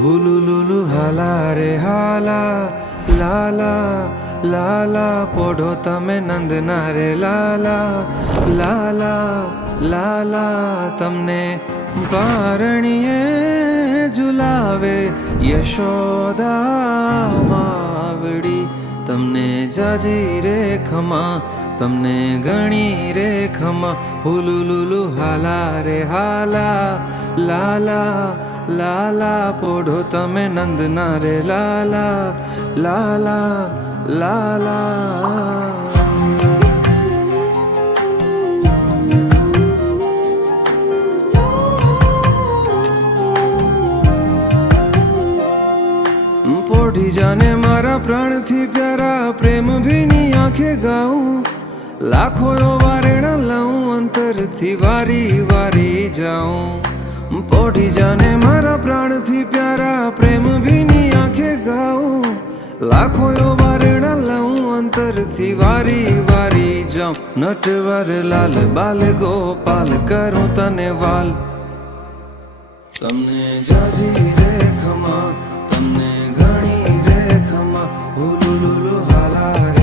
হুলুলুলু হালা রে হালা লালা লালা পড়ো તમે નંદના રે લાલા લાલા લાલા તમને પારણીએ ઝુલાવે યશોદા માવડી જાજી રે ખમા તમને ગણી રે ખમા હુલુલુલુ હાલા રે હાલા, લાલા લાલા, પોઢો તમે નંદના રે લાલા લાલા લાલા. પોઢી જાને મારા પ્રાણથી પ્યારા પ્રેમ ભીની આંખે ગાઉં લાખો વારેણા લાઉં અંતરથી વારી વારી જાઉં પોઢી જાને મારા પ્રાણથી પ્યારા પ્રેમ ભીની આંખે ગાઉં લાખો વારેણા લાઉં અંતરથી વારી વારી જાઉં નટવર લાલ બાલ ગોપાલ કરું તને વાલ તમને જાજી રે ખમા Hallelujah.